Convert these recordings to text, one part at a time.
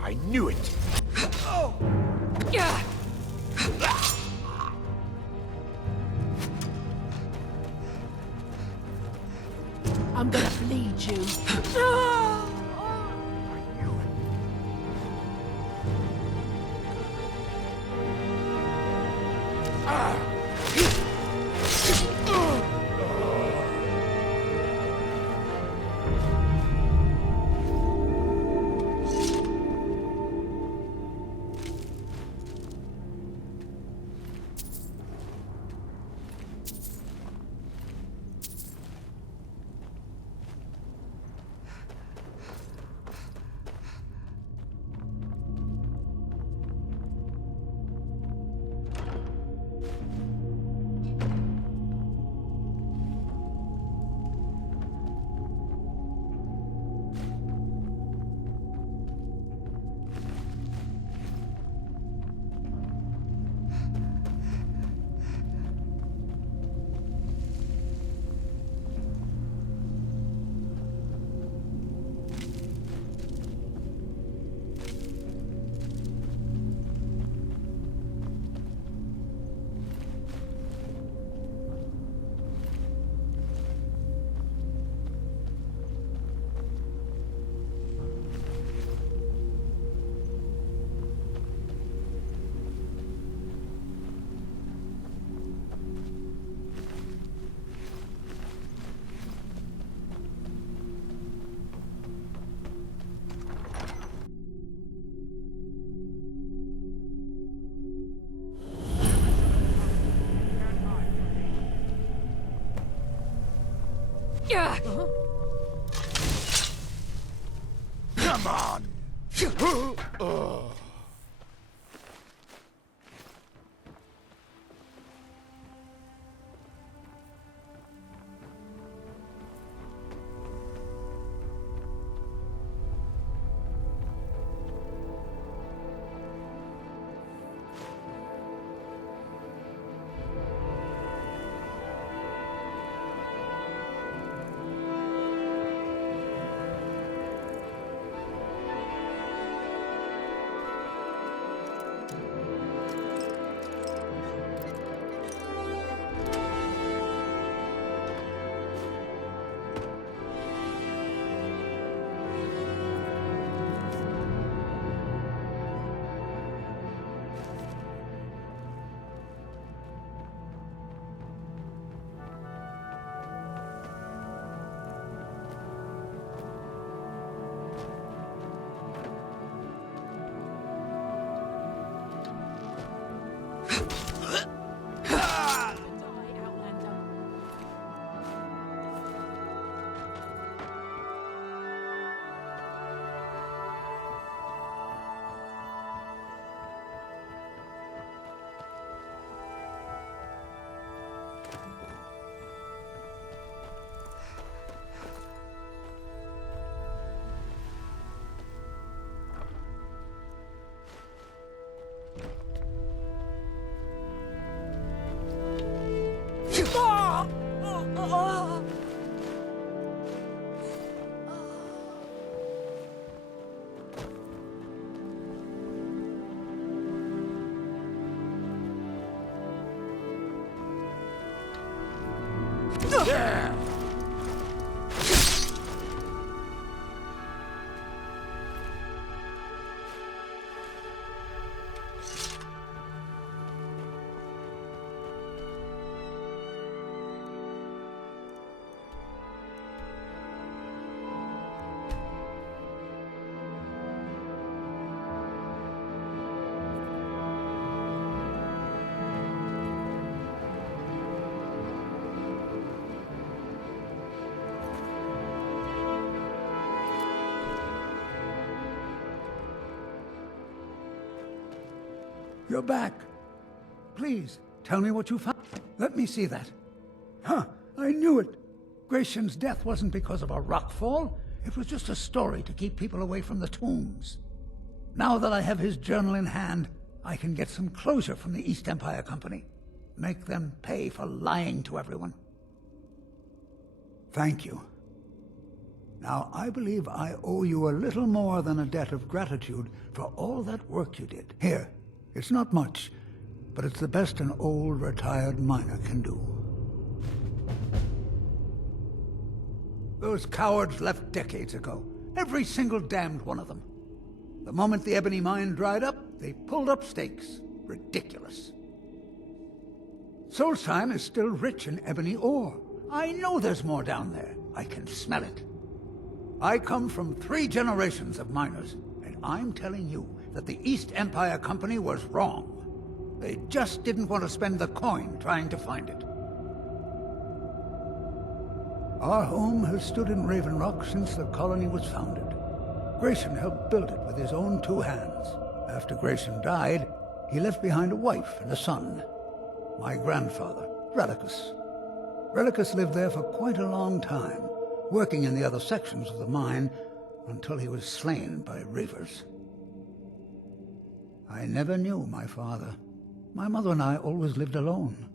I knew it! I'm gonna bleed you. I knew it. Come on! Yeah! You're back. Please, tell me what you found. Let me see that. Huh, I knew it. Gratian's death wasn't because of a rockfall. It was just a story to keep people away from the tombs. Now that I have his journal in hand, I can get some closure from the East Empire Company. Make them pay for lying to everyone. Thank you. Now, I believe I owe you a little more than a debt of gratitude for all that work you did. Here, it's not much, but it's the best an old retired miner can do. Those cowards left decades ago. Every single damned one of them. The moment the ebony mine dried up, they pulled up stakes. Ridiculous. Solstheim is still rich in ebony ore. I know there's more down there. I can smell it. I come from 3 generations of miners, and I'm telling you that the East Empire Company was wrong. They just didn't want to spend the coin trying to find it. Our home has stood in Raven Rock since the colony was founded. Grayson helped build it with his own 2 hands. After Grayson died, he left behind a wife and a son. My grandfather, Relicus. Relicus lived there for quite a long time, working in the other sections of the mine until he was slain by reavers. I never knew my father. My mother and I always lived alone.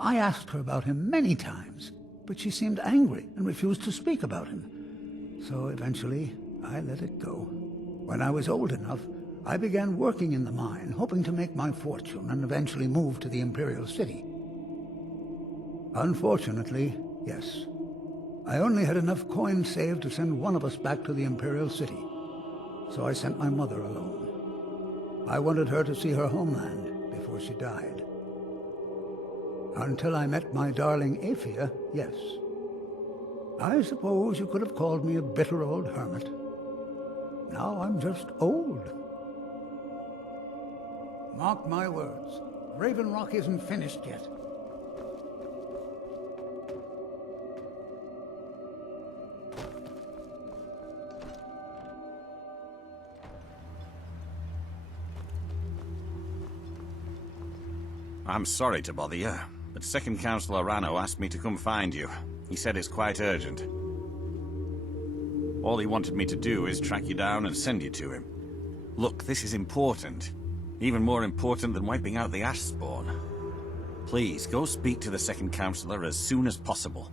I asked her about him many times, but she seemed angry and refused to speak about him. So eventually, I let it go. When I was old enough, I began working in the mine, hoping to make my fortune and eventually move to the Imperial City. Unfortunately, yes. I only had enough coin saved to send one of us back to the Imperial City. So I sent my mother alone. I wanted her to see her homeland before she died. Until I met my darling Aphia, yes. I suppose you could have called me a bitter old hermit. Now I'm just old. Mark my words, Raven Rock isn't finished yet. I'm sorry to bother you, but Second Councilor Rano asked me to come find you. He said it's quite urgent. All he wanted me to do is track you down and send you to him. Look, this is important. Even more important than wiping out the ash spawn. Please, go speak to the Second Councilor as soon as possible.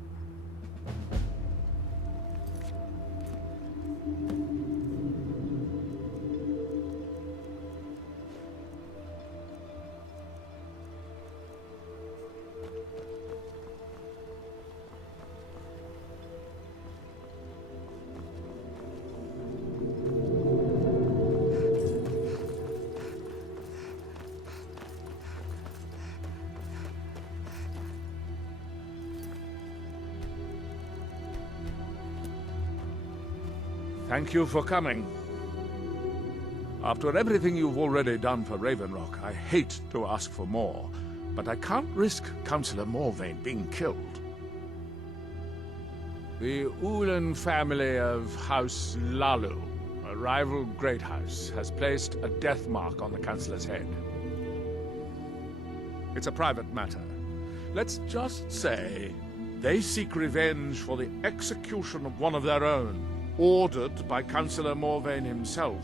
Thank you for coming. After everything you've already done for Raven Rock, I hate to ask for more, but I can't risk Councilor Morvayn being killed. The Ulan family of House Lalu, a rival great house, has placed a death mark on the Councilor's head. It's a private matter. Let's just say they seek revenge for the execution of one of their own, ordered by Councilor Morvayn himself.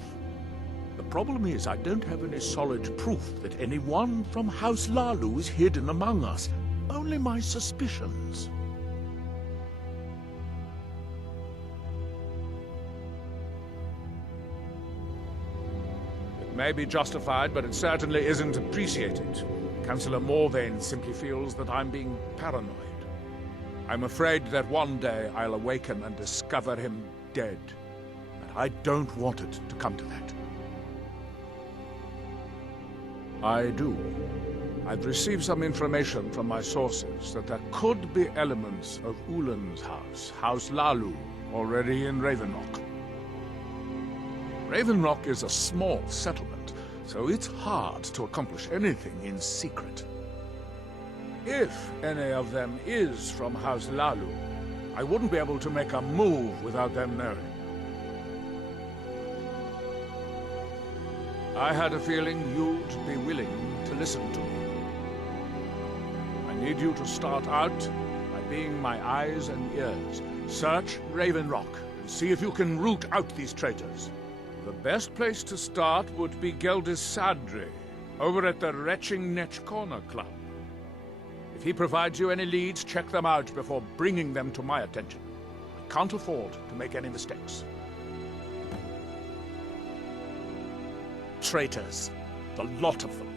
The problem is I don't have any solid proof that anyone from House Lalu is hidden among us. Only my suspicions. It may be justified, but it certainly isn't appreciated. Councilor Morvayn simply feels that I'm being paranoid. I'm afraid that one day I'll awaken and discover him dead. And I don't want it to come to that. I do. I've received some information from my sources that there could be elements of Ulan's house, House Lalu, already in Raven Rock. Raven Rock is a small settlement, so it's hard to accomplish anything in secret. If any of them is from House Lalu, I wouldn't be able to make a move without them knowing. I had a feeling you'd be willing to listen to me. I need you to start out by being my eyes and ears. Search Raven Rock and see if you can root out these traitors. The best place to start would be Geldis Sadri, over at the Retching Netch Corner Club. If he provides you any leads, check them out before bringing them to my attention. I can't afford to make any mistakes. Traitors, the lot of them.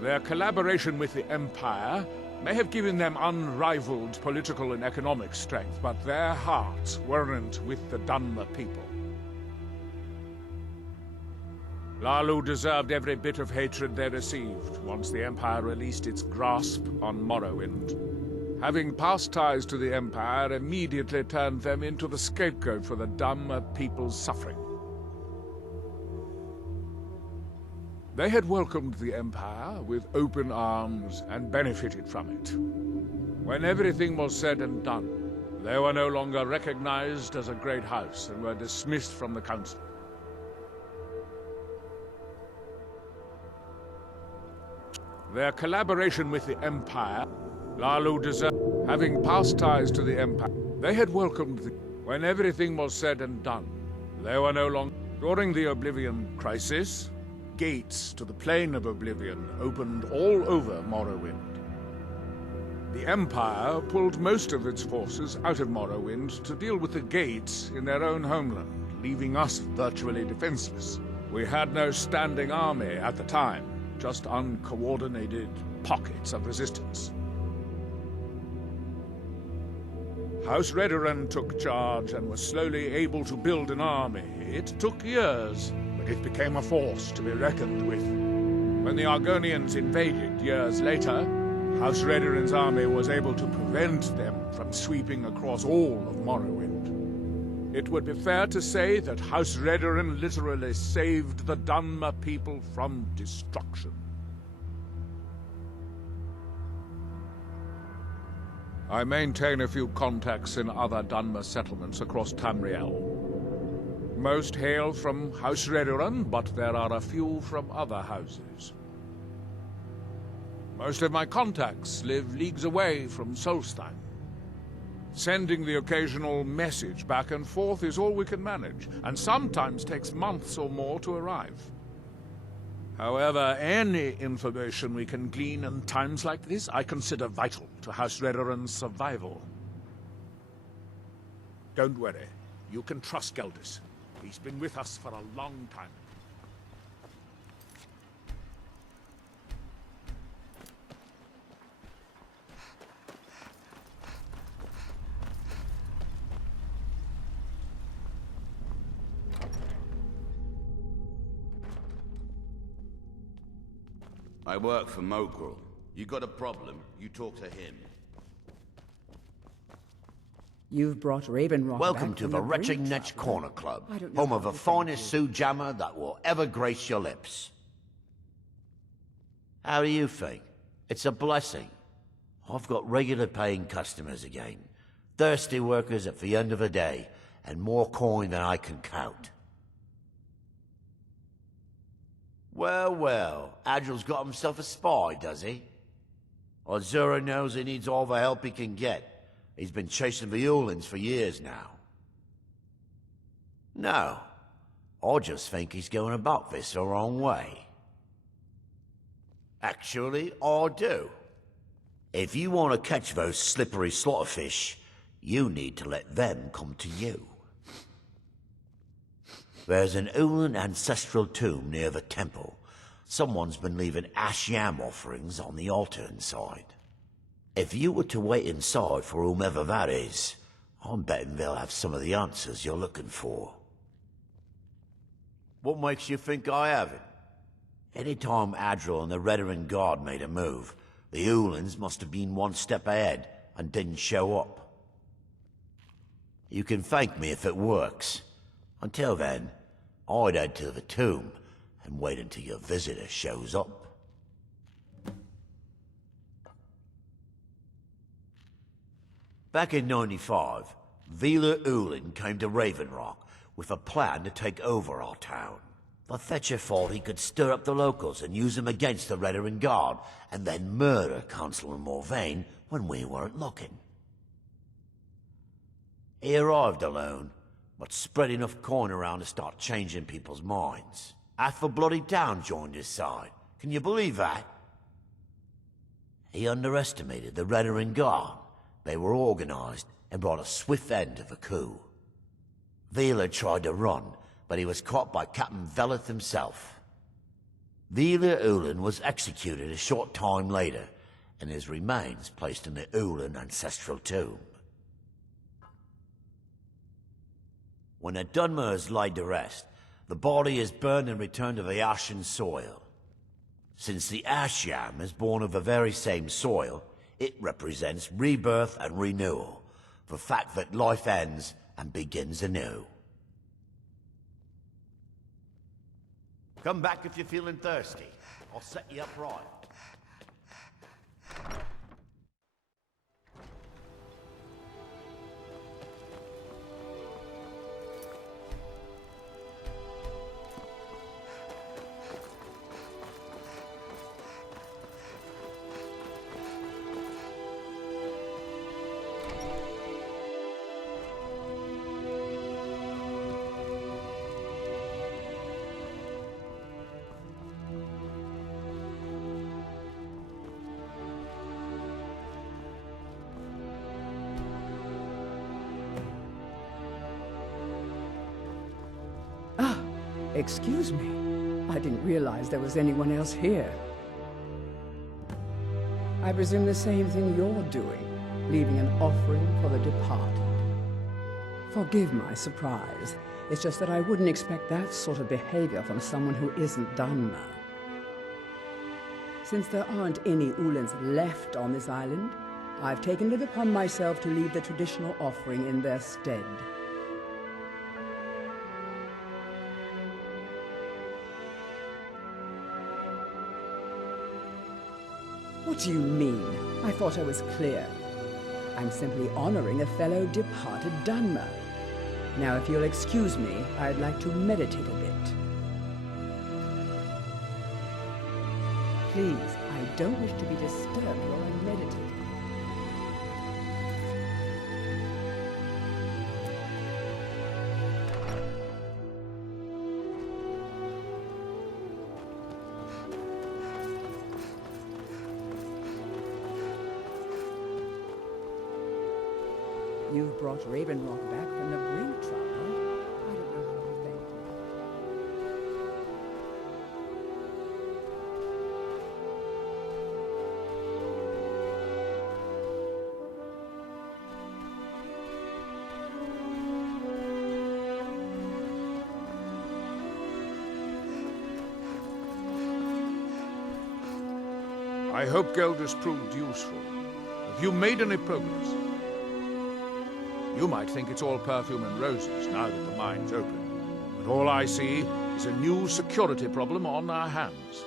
Their collaboration with the Empire may have given them unrivaled political and economic strength, but their hearts weren't with the Dunmer people. Lalu deserved every bit of hatred they received once the Empire released its grasp on Morrowind. Having past ties to the Empire immediately turned them into the scapegoat for the Dunmer people's suffering. They had welcomed the Empire with open arms and benefited from it. When everything was said and done, they were no longer recognized as a great house and were dismissed from the Council. Their collaboration with the Empire, Lalu deserved, having past ties to the Empire, they had welcomed the... When everything was said and done, they were no longer... During the Oblivion Crisis, gates to the Plane of Oblivion opened all over Morrowind. The Empire pulled most of its forces out of Morrowind to deal with the gates in their own homeland, leaving us virtually defenseless. We had no standing army at the time, just uncoordinated pockets of resistance. House Redoran took charge and was slowly able to build an army. It took years, but it became a force to be reckoned with. When the Argonians invaded years later, House Redoran's army was able to prevent them from sweeping across all of Morrowind. It would be fair to say that House Redoran literally saved the Dunmer people from destruction. I maintain a few contacts in other Dunmer settlements across Tamriel. Most hail from House Redoran, but there are a few from other houses. Most of my contacts live leagues away from Solstheim. Sending the occasional message back and forth is all we can manage, and sometimes takes months or more to arrive. However, any information we can glean in times like this, I consider vital to House Redoran's survival. Don't worry. You can trust Geldis. He's been with us for a long time. I work for Mogrel. You got a problem, you talk to him. You've brought Ravenrock Welcome back to from the brink, Wretching Netch traveler. Corner Club, I don't know home how of the to thank finest you. Sue Jammer that will ever grace your lips. How do you think? It's a blessing. I've got regular paying customers again, thirsty workers at the end of the day, and more coin than I can count. Well, well, Adril's got himself a spy, does he? Azura knows he needs all the help he can get. He's been chasing the Ulins for years now. No, I just think he's going about this the wrong way. Actually, I do. If you want to catch those slippery slaughterfish, you need to let them come to you. There's an Ulin ancestral tomb near the temple. Someone's been leaving ash yam offerings on the altar inside. If you were to wait inside for whomever that is, I'm betting they'll have some of the answers you're looking for. What makes you think I haven't? Anytime Adril and the Redoran Guard made a move, the Ulins must have been one step ahead and didn't show up. You can thank me if it works. Until then, I'd head to the tomb and wait until your visitor shows up. Back in '95, Vila Ulin came to Ravenrock with a plan to take over our town. The Fetcher thought he could stir up the locals and use them against the Redoran Guard, and then murder Councilor Morvayn when we weren't looking. He arrived alone, but spread enough coin around to start changing people's minds. Half the bloody town joined his side. Can you believe that? He underestimated the Redoran Guard. They were organized and brought a swift end to the coup. Vila tried to run, but he was caught by Captain Veleth himself. Vila Ulan was executed a short time later, and his remains placed in the Ulan ancestral tomb. When a Dunmer is laid to rest, the body is burned and returned to the ashen soil. Since the ash yam is born of the very same soil, it represents rebirth and renewal, the fact that life ends and begins anew. Come back if you're feeling thirsty. I'll set you up right. Excuse me. I didn't realize there was anyone else here. I presume the same thing you're doing, leaving an offering for the departed. Forgive my surprise. It's just that I wouldn't expect that sort of behavior from someone who isn't Dunmer. Since there aren't any Ulans left on this island, I've taken it upon myself to leave the traditional offering in their stead. What do you mean? I thought I was clear. I'm simply honoring a fellow departed Dunmer. Now, if you'll excuse me, I'd like to meditate a bit. Please, I don't wish to be disturbed while I'm meditating. You've brought Raven Rock back from the brink, Traveler. I don't know how to thank you. I hope Gelders proved useful. Have you made any progress? You might think it's all perfume and roses now that the mine's open, but all I see is a new security problem on our hands.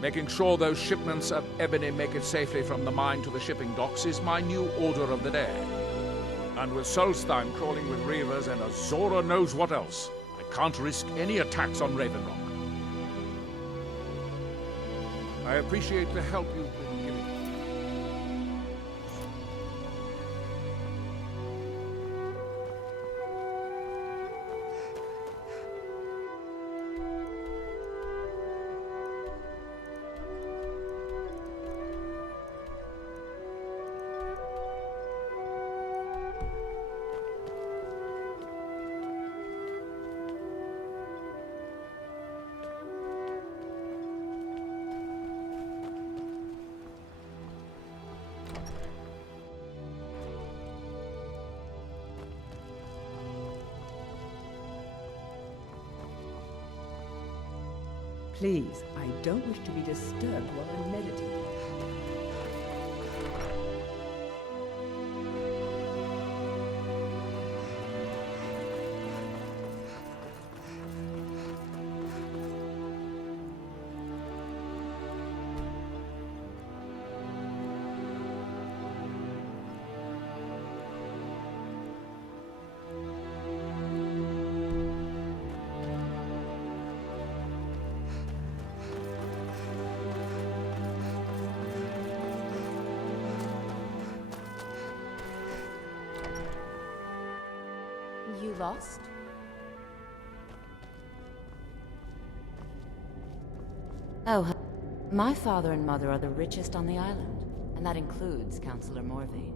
Making sure those shipments of ebony make it safely from the mine to the shipping docks is my new order of the day. And with Solstheim crawling with reavers and Azora knows what else, I can't risk any attacks on Raven Rock. I appreciate the help you've been giving. Please, I don't wish to be disturbed while I'm meditating. You lost? Oh, my father and mother are the richest on the island, and that includes Councilor Morvayn.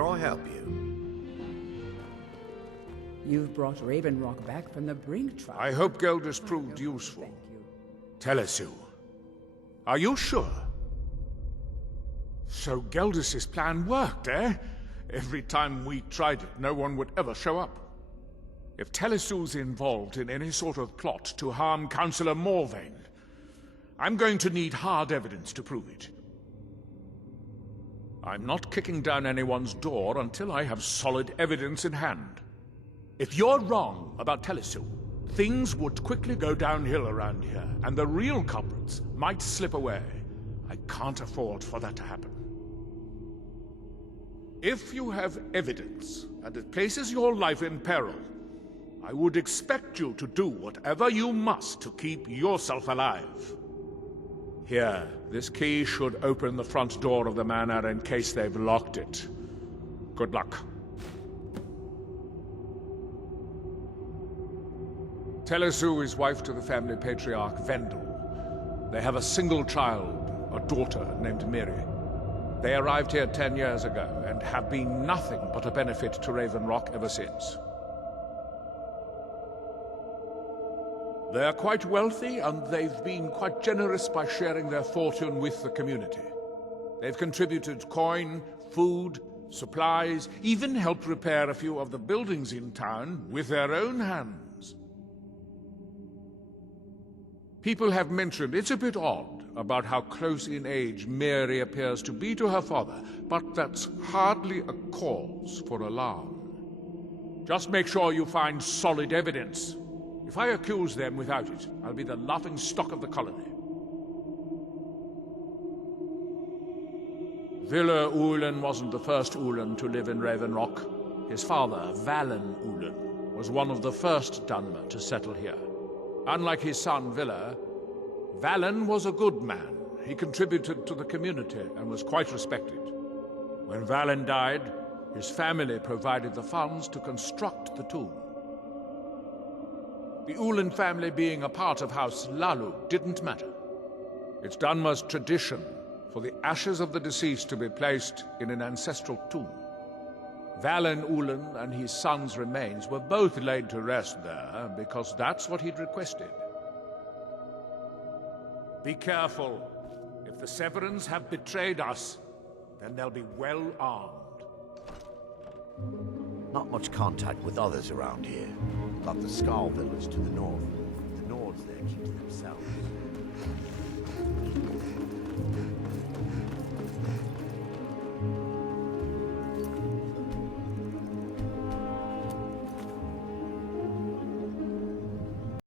Can I help you? You've brought Raven Rock back from the brink trial. I hope Geldis proved useful. Thank you. Telesue, are you sure? So Geldis's plan worked, eh? Every time we tried it, no one would ever show up. If Telesue's involved in any sort of plot to harm Councilor Morvayn, I'm going to need hard evidence to prove it. I'm not kicking down anyone's door until I have solid evidence in hand. If you're wrong about Telesue, things would quickly go downhill around here, and the real culprits might slip away. I can't afford for that to happen. If you have evidence, and it places your life in peril, I would expect you to do whatever you must to keep yourself alive. Here, this key should open the front door of the manor in case they've locked it. Good luck. Telesue is wife to the family patriarch, Vendel. They have a single child, a daughter named Miri. They arrived here 10 years ago, and have been nothing but a benefit to Raven Rock ever since. They're quite wealthy, and they've been quite generous by sharing their fortune with the community. They've contributed coin, food, supplies, even helped repair a few of the buildings in town with their own hands. People have mentioned it's a bit odd about how close in age Mary appears to be to her father, but that's hardly a cause for alarm. Just make sure you find solid evidence. If I accuse them without it, I'll be the laughing stock of the colony. Villa Ulen wasn't the first Ulen to live in Raven Rock. His father, Valen Ulen, was one of the first Dunmer to settle here. Unlike his son, Villa, Valen was a good man. He contributed to the community and was quite respected. When Valen died, his family provided the funds to construct the tomb. The Ulen family being a part of House Lalu didn't matter. It's Dunmer's tradition for the ashes of the deceased to be placed in an ancestral tomb. Valen Ulen and his son's remains were both laid to rest there because that's what he'd requested. Be careful. If the Severans have betrayed us, then they'll be well armed. Not much contact with others around here. Got the Skull village to the north. The Nords there keep to